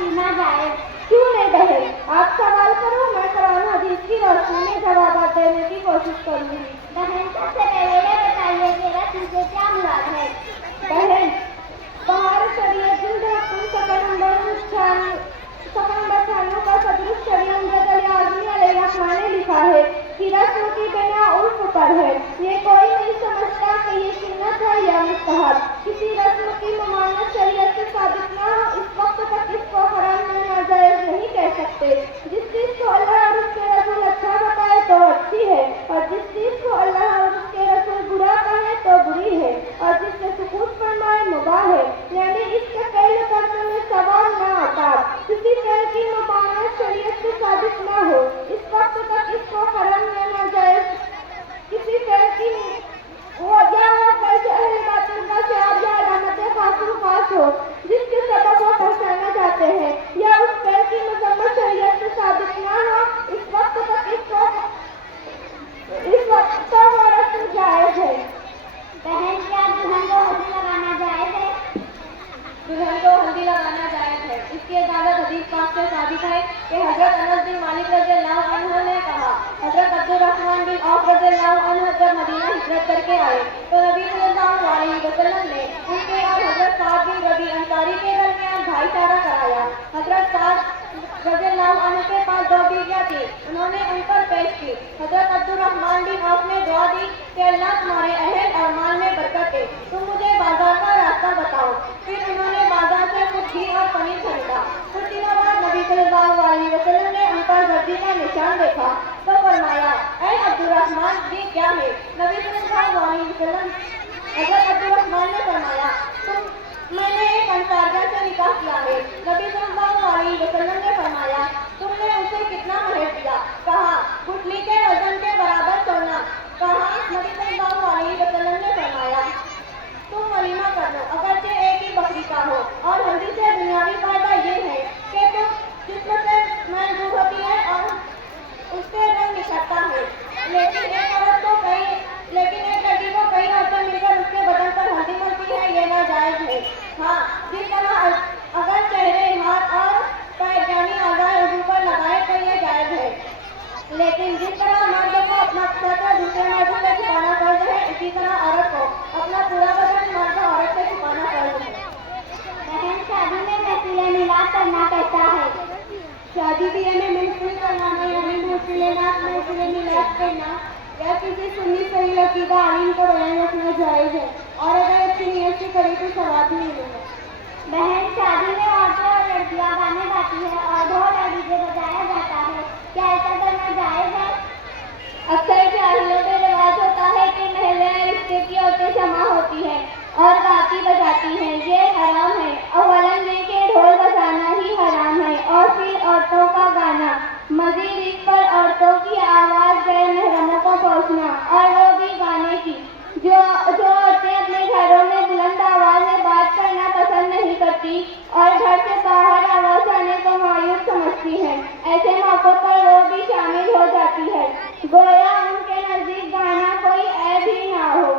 पीना जायज क्यों नहीं बहन? आप सवाल करो, मैं कुरान हदीस की रोशनी में जवाब देने की कोशिश करूंगी। बहन सबसे पहले ये बताइए कि रस्म से क्या मुराद है? बहन बाहर शरीयत जिल्द रकम सफा नंबर 96 का सदरुस शरीयत अली आजमी अलैहिस्सलाम ने लिखा है कि रस्म की बिना उर्फ पर है। ये कोई नहीं समझता कि ये सुन्नत है या मुस्तहब। किसी रस्म की ममानत शरीयत से साबित न हो, इस वक्त तक इसको हराम या नाजायज नहीं कह सकते। जिस चीज को अल्लाह और उसके रसूल अच्छा बताए तो अच्छी है, और जिस चीज को अल्लाह और उसके रसूल बुरा कहे तो बुरी है, और जिससे सुकूत फरमाए मुबाह है। यानी इसके फेल करने में सवाब न आता। किसी फेल की ममानत शरीयत से साबित न हो, इस वक्त तक इसको हराम या नाजायज किसी फेल की वो कैसे अहले बातिल का शआब या अलामत खासुल खास हो जिसके सबब वो पहचाने जाते हैं, या उस फेल की मजम्मत शरीयत से साबित न हो, इस वक्त तो वो रस्म जायज है। बहन क्या दुल्हन को हल्दी लगाना जायज है? दुल्हन को हल्दी लगाना जायज है। इसकी इजाजत हदीस पाक से साबित है कि हजरत अनस बिन मालिक रज़ियल्लाहु अन्हु ने कहा, हजरत अब्दुर्रहमान बिन औफ रज़ियल्लाहु अन्हु जब मदीना हिजरत करके आए तो नबी सल्लल्लाहु अलैहि वसल्लम ने उनके और हजरत साद बिन रबी अंसारी के दरमियान भाईचारा कराया। हजरत साद रज़ियल्लाहु अन्हु के पास 2 बीवियां थी, उन्होंने उन पर पेश की। हजरत अब्दुर्रहमान बिन औफ ने दुआ दी कि अल्लाह तुम्हारे अहल और माल में बरकत दे, तुम मुझे बाजार का रास्ता बताओ। फिर उन्होंने बाजार से कुछ घी और पनीर खरीदा। कुछ दिनों बाद नबी सल्लल्लाहु अलैहि वसल्लम ने उन पर वर्दी का निशान देखा तो फरमाया, ऐ अब्दुर्रहमान ये क्या है? नबी सल्लल्लाहु अलैहि वसल्लम हजरत अब्दुर्रहमान ने फरमाया, मैंने एक अंसारिया से निकाह किया है। नबी सल्लल्लाहु अलैहि वसल्लम ने फरमाया, तुमने उसे कितना महर दिया? कहा, गुठली के वजन के बराबर सोना। कहा, नबी सल्लल्लाहु अलैहि वसल्लम ने फरमाया, तुम वलीमा कर लो, अगरचे एक ही बकरी का हो। और हल्दी से दुनियावी फायदा ये है कि तुम जिस्म से मैल दूर होती है और उससे रंग निखरता है। लेकिन एक लड़की को कई औरतें मिलकर उसके बदन पर हल्दी मलती है, ये नाजायज है। हाँ, जिस तरह अगर चेहरे, हाथ और पैर यानी आज़ाए वज़ू पर लगाए तो ये जायज है। लेकिन जिस तरह मर्द को अपना सर दूसरे मर्द से छुपाना फर्ज है, इसी तरह औरत को अपना पूरा बदन मर्द औरत से छुपाना फर्ज है। बहन शादी में महफिल मिलाद करना कैसा है? शादी ब्याह में महफिल करवाना यानी महफिल मिलाद करना या किसी सुन्नी सही अकीदा आलिम को बयान रखना जायज है, और अगर अच्छी नीयत से करे तो सवाब भी मिलेगा। बहन शादी में औरतें और लड़कियां गाने गाती है और ढोल और डीजे बजाया जाता है, क्या ऐसा करना जायज है? अक्सर जाहिलों में रिवाज होता है कि महल्ले रिश्ते की औरतें जमा होती हैं और गाती बजाती हैं, ये हराम है। अवलन ये कि ढोल बजाना ही हराम है, और फिर औरतों का गाना, मजीद इस पर औरतों की आवाज गैर महरमों को पहुंचना, और वो भी गाने की। जो औरतें अपने घरों में बुलंद आवाज में बात करना पसंद नहीं करती और घर से बाहर आवाज आने को मायूस समझती हैं, ऐसे मौकों पर वो भी शामिल हो जाती है, गोया उनके नजदीक गाना कोई ऐब ही ना हो।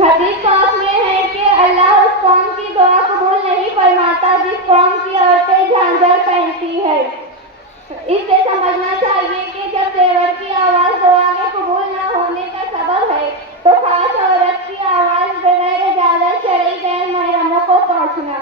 हदीस पाक में है कि अल्लाह उस कौम की दुआ कबूल नहीं फरमाता जिस कौम की औरतें झांझर पहनती है। इससे समझना चाहिए कि जब तेवर की आवाज दुआ में कबूल न होने का सबब है, तो खास औरत की आवाज बगैर इजाजत शरई गैर महरमों को पहुंचना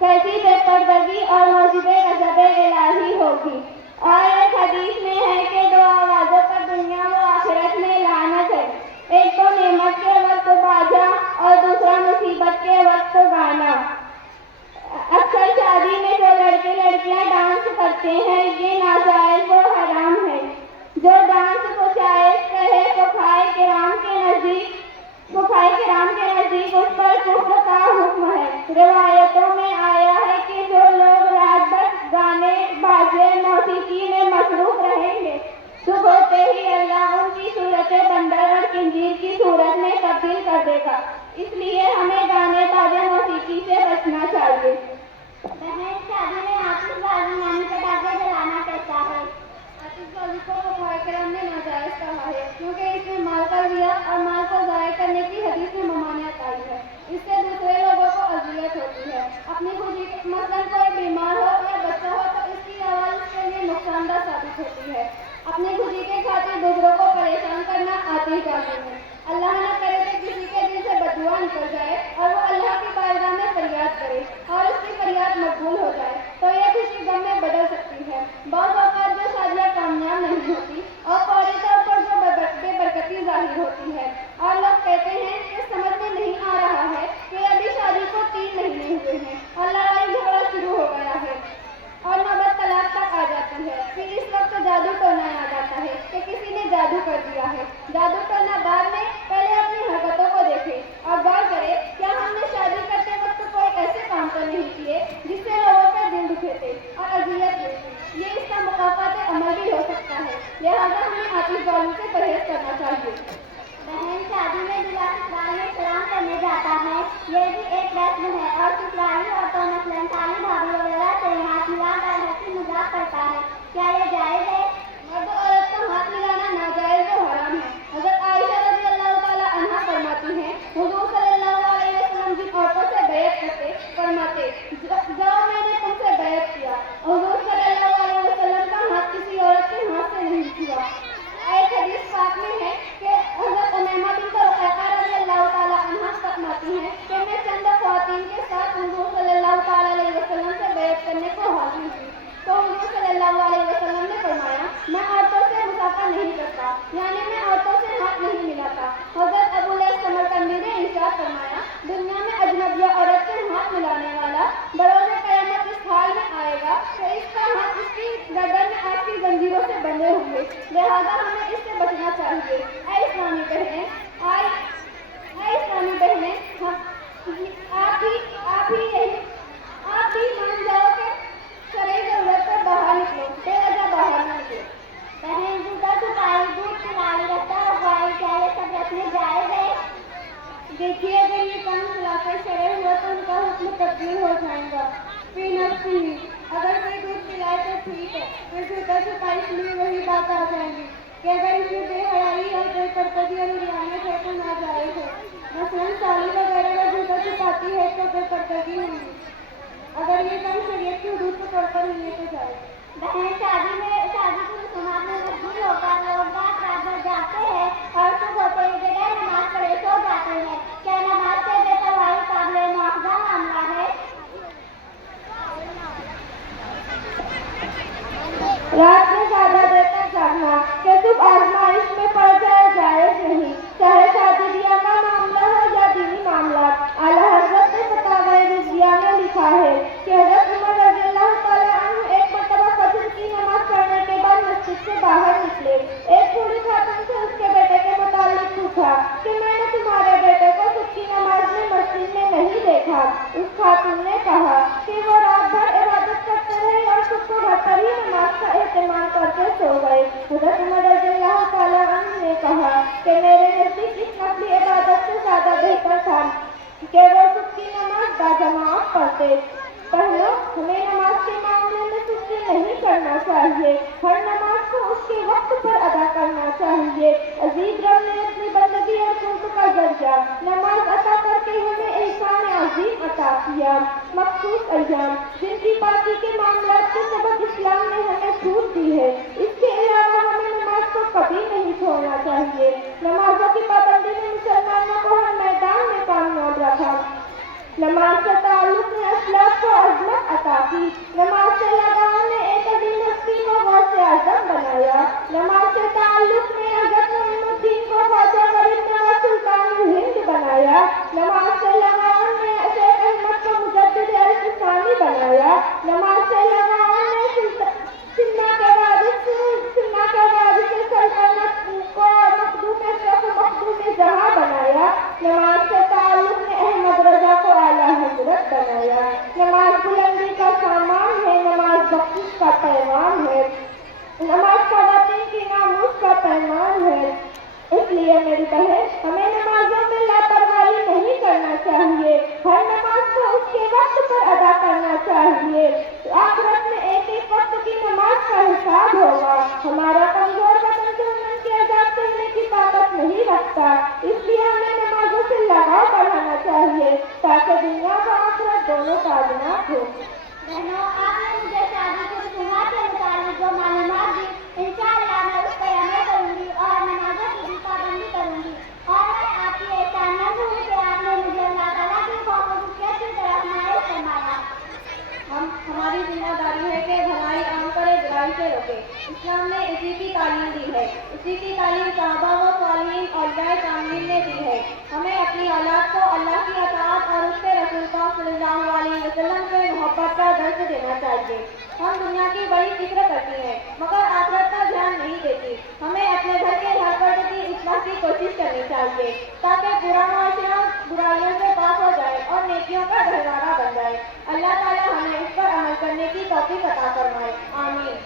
कैसी बेपर्दगी और मौजिबे गज़ब इलाही होगी। और एक हदीस में है कि 2 आवाजों पर दुनिया व आखिरत में लानत है, एक तो नेमत के वक्त बाजा और दूसरा मुसीबत के वक्त गाना। अक्सर शादी में जो लड़के लड़कियां डांस करते हैं ये नाजायज व हराम है। जो डांस को जायज कहे तो खाए किराम के नजदीक उस पर कुफ्र का हुक्म है। रिवायतों में आया है कि जो लोग रात भर गाने बाजे मौसीकी में मसरूफ रहेंगे, सुबह होते ही अल्लाह उनकी सूरतें बंदर और खंजीर की सूरत में तब्दील कर देगा। इसलिए हमें गाने बाजे मौसीकी से बचना चाहिए। बहन शादी में आतिशबाजी यानी पटाखे जलाना कैसा है? आतिशबाजी को मुफस्सिरीन ने नाजायज कहा है, क्योंकि इसमें माल का रिया और माल को ज़ाया करने की हदीस में ममानियत आई है। इससे दूसरे लोगों को अज़ियत होती है। अपनी खुशी वाले हैं। अल्लाह न करे कि किसी के दिल से बददुआ निकल जाए और वो अल्लाह की बारगाह में फरियाद करे और उसकी फरियाद मकबूल हो जाए तो ये खुशी गम में बदल सकती है। बहुत औकात जो शादियाँ कामयाब नहीं होती और फौरी तौर पर जो बेबरकती जाहिर होती है और लोग कहते हैं कि समझ में नहीं आ रहा है कि अभी शादी को 3 महीने हुए हैं और लड़ाई झगड़ा शुरू हो गया है और नौबत तलाक तक आ जाती है। फिर इस वक्त जादू टोना आ जाता है कि किसी ने जादू कर दिया है। जादू टोना बाद में पहले अपनी हरकतों को देखे और गौर करे क्या हमने शादी करते वक्त कोई ऐसे काम तो नहीं किए जिससे लोगों के दिल दुखे थे और अजियत हुई थी। ये इसका मुकाफात अमल भी हो सकता है, लिहाजा हमें आतिशबाजी से परहेज करना चाहिए। बहन शादी में दूल्हा ससुराल में सलाम करने जाता है, ये भी एक रस्म है और ससुराली औरतों मसलन साली भाभी वगैरह से हाथ मिलाकर हंसी मजाक करता है। क्या ये जायज़ है? मर्द औरत का हाथ मिलाना नाजायज़ व हराम है। हज़रत आयशा रज़ियल्लाहु ताला अन्हा फरमाती हैं, हुज़ूर सल्लल्लाहु अलैहि वसल्लम जिन औरतों से बैत करते फरमाते जाओ मैंने तुमसे बैत किया। हुज़ूर सल्लल्लाहु अलैहि वसल्लम का हाथ किसी औरत के हाथ से नहीं छुआ। एक हदीस पाक में है कि हज़रत उमैमा बिन्त रुक़ैक़ा रज़ियल्लाहु ताला अन्हा फरमाती हैं कि मैं चंद ख़वातीन के साथ हुज़ूर सल्लल्लाहु ताला अलैहि वसल्लम से बैत करने को हाज़िर हुई तो हुज़ूर सल्लल्लाहु अलैहि वसल्लम ने फरमाया मैं औरतों से मुसाफ़ा नहीं करता, यानी मैं औरतों से हाथ नहीं मिलाता। हज़रत अबू लैस समरकंदी ने इरशाद फरमाया दुनिया में अजनबिया औरत से हाथ मिलाने वाला बरोज़ क़यामत इस हाल में आएगा कि इसका हाथ इसकी गर्दन में आग की जंजीरों से बंधे होंगे, लिहाजा हमें इससे बचना चाहिए। ऐ इस्लामी बहनें आप भी मान जाओ कि शरई ज़रूरत पर बाहर निकलो, बेवजह बाहर न निकलो। बहन जूता छुपाई दूध पिलाई रखता रखवाई क्या ये सब रखने जायज़ है? देखिए अगर ये काम खिलाकर शरई हुआ तो उनका हुक्म तब्दील हो जाएगा। फिर नफ्सी अगर कोई दूध पिलाए तो ठीक है, फिर जूता छुपाई के लिए वही बात आ जाएगी कि अगर इसमें बेहयाई और बेपरदगी और रियायत है तो नाजायज़ है। मसलन साली वगैरह का जूता छुपाती है तो बेपरदगी होगी। अगर ये काम शरीयत की हुदूद को तोड़कर नहीं तो जाए। बहन शादी की रस्मात में मशगूल होकर लोग रात भर जागते हैं और सुबह होते ही बगैर नमाज पढ़े सो जाते हैं। क्या नमाज से बेपरवाही काबिल मुआवजा मामला है? रात में ज़्यादा देर तक जागना कि सुबह आजमाइश में पड़ जाए जायज़ नहीं, चाहे शादी ब्याह का मामला हो या दीनी मामला। आला हज़रत ने फतावा रिज़विया में लिखा है कि हज़रत उमर रज़ियल्लाहु ताला अन्हु एक मरतबा फजर की नमाज पढ़ने के बाद मस्जिद से बाहर निकले। एक बूढ़ी खातून से उसके बेटे के मुताल्लिक पूछा कि मैंने तुम्हारे बेटे को सुबह की नमाज में मस्जिद में नहीं देखा। उस खातून ने कहा कि वो रात भर इबादत करते रहे और सुबह को घर पर ही नमाज का एहतमाम करके सो गए। हज़रत उमर रज़ियल्लाहु ताला अन्हु ने कहा कि मेरे नज़दीक इस नफली इबादत से ज़्यादा बेहतर था कि वो सुबह की नमाज बाजमात पढ़ते। पहले हमें नमाज के मामले में सुस्ती नहीं करना चाहिए, हर नमाज को उसके वक्त पर अदा करना चाहिए। अजीज रब ने अपनी बंदगी और खुल्क का जरिया नमाज अता करके हमें एहसान अजीम अता किया। मखसूस अय्याम जिनकी पाकी के मामलों के सबब इस्लाम ने हमें छूट दी है, इसके अलावा हमें नमाज को कभी नहीं छोड़ना चाहिए। नमाजों की पाबंदी ने मुसलमानों को हर मैदान में कामयाब रखा। नमाज से ताल्लुक ने असलाफ को अज़मत अता की। नमाज से लगाव ने एक अजीम हस्ती को गौसे आज़म बनाया। नमाज से ताल्लुक ने हज़रत मोइनुद्दीन को ख्वाजा गरीब नवाज सुल्तानुल हिंद बनाया। नमाज से लगाव ने शेख अहमद को मुजद्दिद अल-इस्लामी बनाया। नमाज से लगाव ने सिन्ना के वारिस से सल्तनत को मखदूम जहां बनाया। नमाज से ताल्लुक ने अहमद रजा को आला हज़रत बनाया। नमाज बुलंदी का सामान है, नमाज बख्शिश का पैगाम है, नमाज ख़वातीन की नामूस का पैगाम है। इसलिए मेरी बहन हमें नमाजों में लापरवाही नहीं करना चाहिए, हर नमाज को उसके वक्त पर अदा करना चाहिए। आखिरत में एक एक वक्त की नमाज का हिसाब होगा। हमारा कमजोर बदन दुश्मन के अज़ाब सहने की ताकत नहीं रखता, इसलिए हमें नमाजों से लगाव बढ़ाना चाहिए ताकि दुनिया व आखिरत दोनों कामयाब हो। बहनों, आपने मुझे शादी की रस्मात के मुताबिक जो मालूमात दी, इंशाअल्लाह मैं उस पर अमल करूंगी और नमाजों की भी पाबंदी करूंगी। چاہیے تاکہ پورا معاشرہ برائیوں سے پاک ہو جائے اور نیکیوں کا گہوارہ بن جائے۔ اللہ تعالیٰ ہمیں اس پر عمل کرنے کی توفیق عطا فرمائے، آمین۔